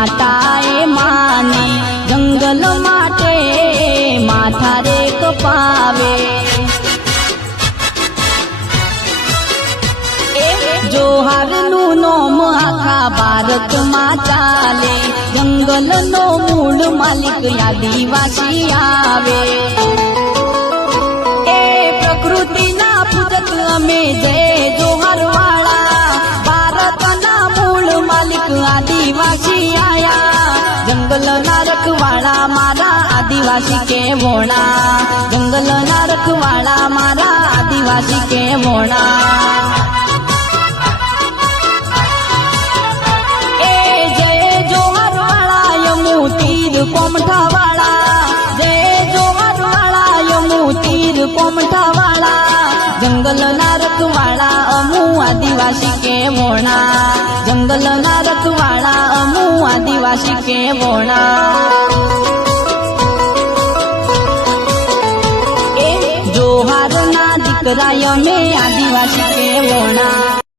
માતાએ માની જંગલ માટે માથા રે કપાવે। જોહારનું નોમ આખા ભારતમાં ચાલે, જંગલનો મૂળ માલિક આદિવાસી આવે। એ પ્રકૃતિના પૂજક અમે જય જોહાર વાળા, ભારતના મૂળ માલિક આદિવાસી આયા। જંગલના રખવાળા મારા આદિવાસી કહેવોણા, જંગલના રખવાળા મારા આદિવાસી કહેવોણા। કોમઠા વાળા જય જોહાર વાળા, યમુ તીર કોમઠા વાળા, જંગલના રખવાળા અમુ આદિવાસી કહેવોણા, જંગલના રખવાળા અમુ આદિવાસી કહેવોણા। જોહારના દીકરા અમે આદિવાસી કહેવોણા।